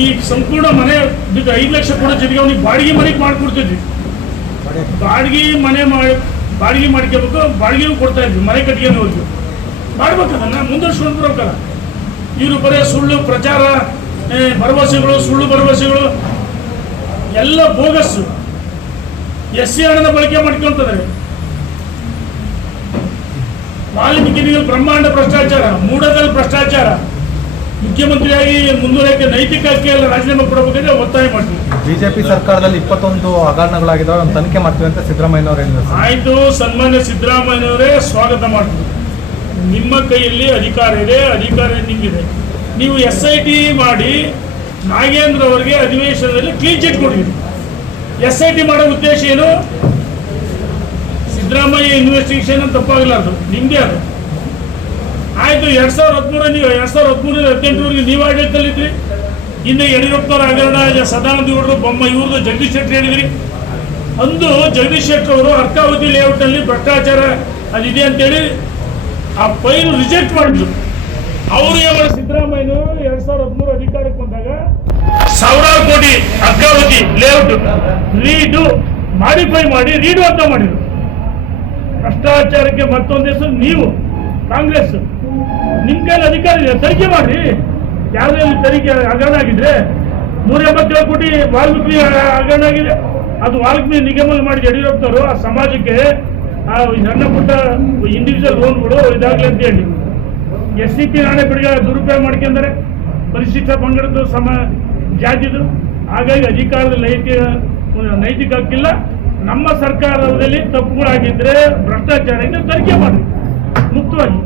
ಈ ಸಂಪೂರ್ಣ ಮನೆ ಬಿದ್ದು ಐದು ಲಕ್ಷ ಕೊಡೋ ಜೊತೆಗೆ ಅವ್ನಿಗೆ ಬಾಡಿಗೆ ಮನೆಗೆ ಮಾಡಿಕೊಡ್ತಿದ್ವಿ. ಬಾಡಿಗೆ ಮನೆ ಮಾಡಿ, ಬಾಡಿಗೆ ಮಾಡ್ಕೋಬೇಕು, ಬಾಡಿಗೆನೂ ಕೊಡ್ತಾ ಇದ್ವಿ, ಮನೆ ಕಟ್ಟಿಗೆನೂ ಹೋಗಿ ಮಾಡ್ಬೇಕದನ್ನ ಅದನ್ನ ಮುಂದುವರ್ಸ್ಕೊಂಡು ಬರ್ಬೇಕಲ್ಲ ಇವರು ಬರೀ ಸುಳ್ಳು, ಪ್ರಚಾರ ಭರವಸೆಗಳು, ಸುಳ್ಳು ಭರವಸೆಗಳು, ಎಲ್ಲ ಬೋಗಸ್ಸು ಎಸ್ ಸಿ ಹಣದ ಬಳಕೆ ಮಾಡ್ಕೊಂತಾರೆ ವಾಲ್ಮೀಕಿ ಬ್ರಹ್ಮಾಂಡ ಭ್ರಷ್ಟಾಚಾರ ಮೂಡದಲ್ಲಿ ಭ್ರಷ್ಟಾಚಾರ. ಮುಖ್ಯಮಂತ್ರಿಯಾಗಿ ಮುಂದುವರಿಕೆ ನೈತಿಕ ಹಕ್ಕಿಯಲ್ಲ ರಾಜೀನಾಮೆ ಕೊಡಬೇಕಂದ್ರೆ ಒತ್ತಾಯ ಮಾಡ್ತೀವಿ. ಬಿಜೆಪಿ ಸರ್ಕಾರದಲ್ಲಿ ಇಪ್ಪತ್ತೊಂದು ಹಗರಣಗಳಾಗಿದ್ದಾವೆ ಒಂದು ತನಿಖೆ ಮಾಡ್ತೀವಿ ಅಂತ ಸಿದ್ದರಾಮಯ್ಯನವರು ಆಯ್ತು ಸನ್ಮಾನ್ಯ ಸಿದ್ದರಾಮಯ್ಯನವರೇ ಸ್ವಾಗತ ಮಾಡ್ತೀವಿ. ನಿಮ್ಮ ಕೈಯಲ್ಲಿ ಅಧಿಕಾರ ಇದೆ ಅಧಿಕಾರ ನಿಮಗಿದೆ. ನೀವು ಎಸ್ ಐ ಟಿ ಮಾಡಿ ನಾಗೇಂದ್ರ ಅವರಿಗೆ ಅಧಿವೇಶನದಲ್ಲಿ ಕ್ಲೀನ್ ಚಿಟ್ ಕೊಡಿದ್ರಿ ಎಸ್ ಐ ಟಿ ಮಾಡೋ ಉದ್ದೇಶ ಏನು? ಸಿದ್ದರಾಮಯ್ಯ ಇನ್ವೆಸ್ಟಿಗೇಷನ್ ತಪ್ಪಾಗಲಾರ್ದು. ನಿಮ್ಮದೇ ಅದು. ಆಯ್ತು, ಎರಡ್ ಸಾವಿರದ ಹದಿಮೂರ ನೀವು ಎರಡ್ ಸಾವಿರದ ಹದಿಮೂರರಿಂದ ಹದಿನೆಂಟರವರೆಗೆ ನೀವು ಆಡಳಿತದಲ್ಲಿದ್ರಿ. ಇನ್ನು ಯಡಿಯೂರಪ್ಪನವರ ಹಗರಣ ಸದಾನಂದ ಇವರು ಬೊಮ್ಮ, ಇವ್ರದ್ದು ಜಗದೀಶ್ ಶೆಟ್ಟಿ ಹೇಳಿದ್ರಿ. ಅಂದು ಜಗದೀಶ್ ಶೆಟ್ಟರ್ ಅವರು ಅರ್ಕಾವತಿ ಲೇಔಟ್ನಲ್ಲಿ ಭ್ರಷ್ಟಾಚಾರ ಅದಿದೆ ಅಂತೇಳಿ ಆ ಫೈಲ್ ರಿಜೆಕ್ಟ್ ಮಾಡಿದ್ರು. ಅವರು ಏನು ಸಿದ್ದರಾಮಯ್ಯ ಎರಡ್ ಸಾವಿರದ ಹದಿಮೂರು ಅಧಿಕಾರಕ್ಕೆ ಬಂದಾಗ ಸಾವಿರಾರು ಕೋಟಿ ಅರ್ಕಾವತಿ ಲೇಔಟ್ ರೀಡು ಮಾಡಿಫೈ ಮಾಡಿ, ರೀಡು ಅಂತ ಮಾಡಿದ್ರು. ಭ್ರಷ್ಟಾಚಾರಕ್ಕೆ ಮತ್ತೊಂದು ಹೆಸರು ನೀವು, ಕಾಂಗ್ರೆಸ್. ನಿಮ್ ಕೈಲಿ ಅಧಿಕಾರ ಇದೆ? ತನಿಖೆ ಮಾಡ್ರಿ. ಯಾವುದೇ ತನಿಖೆ ಹಗರಣ ಆಗಿದ್ರೆ ನೂರ ಎಂಬತ್ತೇಳು ಕೋಟಿ ವಾಲ್ಮೀಕಿ ಹಗರಣ ಆಗಿದೆ. ಅದು ವಾಲ್ಮೀಕಿ ನಿಗಮ ಮಾಡಿ ಯಡಿಯೂರಪ್ಪನವರು ಆ ಸಮಾಜಕ್ಕೆ ಆ ಸಣ್ಣ ಪುಟ್ಟ ಇಂಡಿವಿಜುವಲ್ ಲೋನ್ಗಳು ಇದಾಗಲಿ ಅಂತ ಹೇಳಿ. ಎಸ್ ಸಿ ಪಿ ನಾಳೆ ಬಿಡುಗಡೆ ದುರುಪಯೋಗ ಮಾಡ್ಕೊಂಡಾರೆ ಪರಿಶಿಷ್ಟ ಪಂಗಡದ ಸಮ ಜಾತಿದು. ಹಾಗಾಗಿ ಅಧಿಕಾರದ ನೈತಿಕ ನೈತಿಕ ಹಕ್ಕಿಲ್ಲ ನಮ್ಮ ಸರ್ಕಾರದಲ್ಲಿ ತಪ್ಪುಗಳಾಗಿದ್ರೆ ಭ್ರಷ್ಟಾಚಾರ ಇದ್ರೆ ತನಿಖೆ ಮಾಡಿ ಮುಕ್ತವಾಗಿ.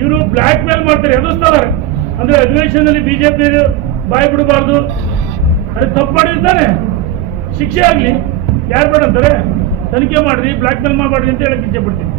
ಇವರು ಬ್ಲ್ಯಾಕ್ ಮೇಲ್ ಮಾಡ್ತಾರೆ ಎದುರಿಸ್ತಾರೆ ಅಂದ್ರೆ ಅಧಿವೇಶನದಲ್ಲಿ ಬಿಜೆಪಿ ಬಾಯಿ ಬಿಡಬಾರ್ದು. ಅದು ತಪ್ಪು ಮಾಡಿರ್ತಾನೆ ಶಿಕ್ಷೆ ಆಗಲಿ. ಯಾರು ಬೇಡ ಅಂತಾರೆ? ತನಿಖೆ ಮಾಡ್ರಿ ಬ್ಲ್ಯಾಕ್ ಮೇಲ್ ಮಾಡಬೇಡ್ರಿ ಅಂತ ಹೇಳಕ್ ಇಚ್ಛೆ ಪಡ್ತೀನಿ.